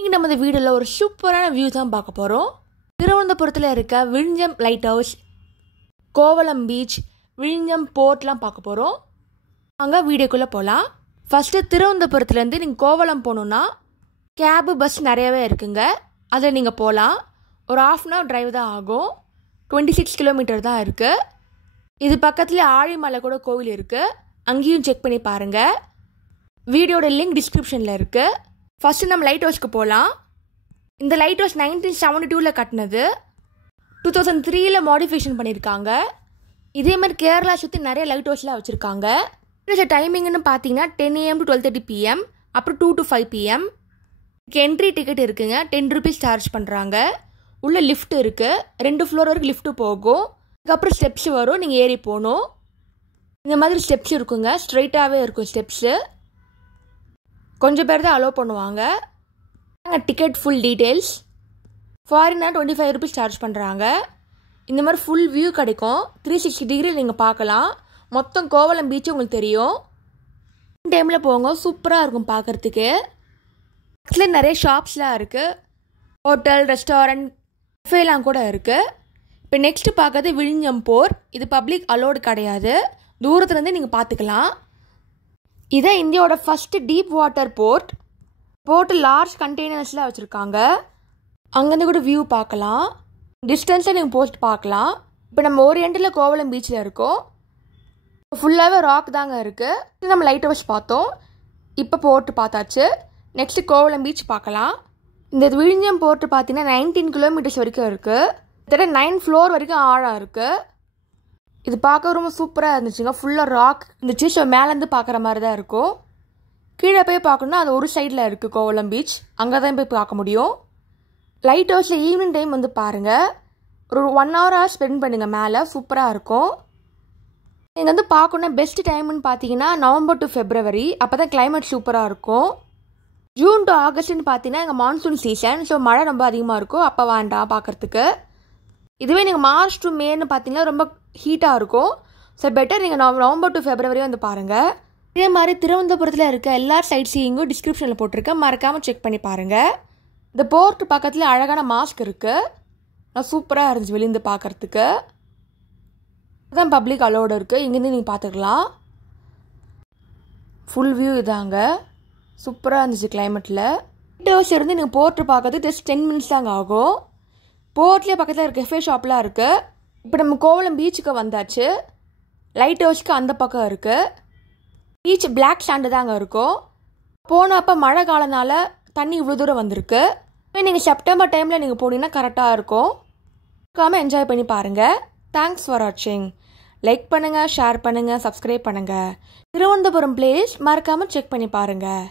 இங்கே நம்ம இந்த வீடியோவில் ஒரு சூப்பரான வியூ தான் பார்க்க போகிறோம். திருவனந்தபுரத்தில் இருக்க Vizhinjam lighthouse, Kovalam beach, Vizhinjam போர்ட்லாம் பார்க்க போகிறோம். அங்கே வீடியோக்குள்ளே போகலாம். ஃபஸ்ட்டு திருவனந்தபுரத்துலேருந்து நீங்கள் கோவளம் போகணுன்னா கேபு பஸ் நிறையவே இருக்குங்க. அதில் நீங்கள் போகலாம். ஒரு ½ டிரைவ் தான் ஆகும். 26 கிலோமீட்டர் தான் இருக்குது. இது பக்கத்தில் ஆழிமலை கூட கோவில் இருக்குது. அங்கேயும் செக் பண்ணி பாருங்கள். வீடியோட லிங்க் டிஸ்கிரிப்ஷனில் இருக்குது. ஃபஸ்ட்டு நம்ம லைட் ஹவுஸ்க்கு போகலாம். இந்த லைட் ஹவுஸ் 1972 கட்டினது. 2003 மாடிஃபிகேஷன் பண்ணியிருக்காங்க. இதே மாதிரி கேரளா சுற்றி நிறைய லைட் ஹவுஸ்லாம் வச்சுருக்காங்க. டைமிங்னு பார்த்தீங்கன்னா 10 AM to 12:30 PM, அப்புறம் 2 to 5 PM. என்ட்ரி டிக்கெட் இருக்குங்க. 10 rupees சார்ஜ் பண்ணுறாங்க. உள்ள லிஃப்ட் இருக்குது. 2 ஃப்ளோர் வரைக்கும் லிஃப்ட்டு போகும். அதுக்கப்புறம் ஸ்டெப்ஸ் வரும், நீங்கள் ஏறி போகணும். இந்த மாதிரி ஸ்டெப்ஸ் இருக்குங்க. ஸ்ட்ரைட்டாகவே இருக்கும் ஸ்டெப்ஸு. கொஞ்சம் பேர் தான் அலோவ் பண்ணுவாங்க. Ticket full details. Foreigner 25 rupees charge பண்ணுறாங்க. இந்த மாதிரி ஃபுல் வியூ கிடைக்கும். 360 டிகிரி நீங்கள் பார்க்கலாம். மொத்தம் கோவளம் பீச்சு உங்களுக்கு தெரியும். டைமில் போங்க, சூப்பராக இருக்கும் பார்க்குறதுக்கு. ஆக்சுவலி நிறைய ஷாப்ஸ்லாம் இருக்குது. ஹோட்டல், ரெஸ்டாரண்ட், கஃபேலாம் கூட இருக்குது. இப்போ நெக்ஸ்ட்டு பார்க்கறது விழிஞ்சம் போர். இது பப்ளிக் அலோடு கிடையாது. தூரத்துலேருந்து நீங்கள் பார்த்துக்கலாம். இதை இந்தியாவோட first deep water port. Port large கண்டெய்னர்ஸ்லாம் வச்சுருக்காங்க. அங்கேருந்து கூட வியூ பார்க்கலாம். டிஸ்டன்ஸில் நீங்கள் போஸ்ட் பார்க்கலாம். இப்போ நம்ம ஓரியண்டில் கோவளம் பீச்சில் இருக்கோம். ஃபுல்லாகவே ராக் தாங்க இருக்குது. நம்ம லைட் ஹவுஸ் பார்த்தோம். இப்போ போர்ட்டு பார்த்தாச்சு. நெக்ஸ்ட்டு கோவளம் பீச் பார்க்கலாம். இந்த விழிஞ்சம் போர்ட்டு பார்த்தீங்கன்னா 19 கிலோமீட்டர்ஸ் வரைக்கும் இருக்குது. கிட்டத்தட்ட 9 ஃப்ளோர் வரைக்கும் ஆழம் இருக்குது. இது பார்க்க ரொம்ப சூப்பராக இருந்துச்சுங்க. ஃபுல்லாக ராக் இருந்துச்சு. ஸோ மேலேருந்து பார்க்குற மாதிரி தான் இருக்கும். கீழே போய் பார்க்கணுன்னா அது ஒரு சைடில் இருக்குது கோவளம் பீச். அங்கே தான் போய் பார்க்க முடியும். லைட் ஹவுஸில் ஈவினிங் டைம் வந்து பாருங்கள். ஒரு 1 hour ஸ்பெண்ட் பண்ணுங்கள். மேலே சூப்பராக இருக்கும். நீங்கள் வந்து பார்க்கணுன்னா பெஸ்ட் டைம்னு பார்த்தீங்கன்னா நவம்பர் டு ஃபெப்ரவரி. அப்போ தான் கிளைமேட் சூப்பராக இருக்கும். ஜூன் டு ஆகஸ்ட்னு பார்த்தீங்கன்னா எங்கள் மான்சூன் சீசன். ஸோ மழை ரொம்ப அதிகமாக இருக்கும். அப்போ வேண்டாம் பார்க்குறதுக்கு. இதுவே நீங்கள் மார்ச் டு மேன்னு பார்த்தீங்கன்னா ரொம்ப ஹீட்டாக இருக்கும். ஸோ பெட்டர் நீங்கள் நவம்பர் டு ஃபெப்ரவரி வந்து பாருங்கள். இதே மாதிரி திருவனந்தபுரத்தில் இருக்க எல்லா சைட் சீயிங்கும் டிஸ்கிரிப்ஷனில் போட்டிருக்கேன். மறக்காமல் செக் பண்ணி பாருங்கள். இந்த போர்ட் பக்கத்தில் அழகான மாஸ்க் இருக்குது. சூப்பராக இருந்துச்சு வெளியிருந்து பார்க்குறதுக்கு. இதுதான் பப்ளிக் அலோடு இருக்குது. இங்கேருந்து நீங்கள் பார்த்துக்கலாம். ஃபுல் வியூ இதாங்க. சூப்பராக இருந்துச்சு கிளைமேட்டில். லைட் ஹவுஸ் இருந்து நீங்கள் போர்ட்டு பார்க்கறது ஜஸ்ட் 10 minutes தாங்க ஆகும். போர்ட்லேயே பக்கத்தில் இருக்க கெஃபே ஷாப்லாம் இருக்குது. இப்போ நம்ம கோவளம் பீச்சுக்கு வந்தாச்சு. லைட் ஹவுஸ்க்கு அந்த பக்கம் இருக்குது. பீச் பிளாக் சாண்டு தாங்க இருக்கும். போனப்போ மழை காலனால தண்ணி இவ்வளோ தூரம் வந்திருக்கு. நீங்கள் செப்டம்பர் டைமில் நீங்கள் போனீங்கன்னா கரெக்டாக இருக்கும். மறக்காமல் என்ஜாய் பண்ணி பாருங்கள். தேங்க்ஸ் ஃபார் வாட்சிங். லைக் பண்ணுங்கள், ஷேர் பண்ணுங்கள், சப்ஸ்கிரைப் பண்ணுங்கள். திருவனந்தபுரம் பிளேஸ் மறக்காமல் செக் பண்ணி பாருங்கள்.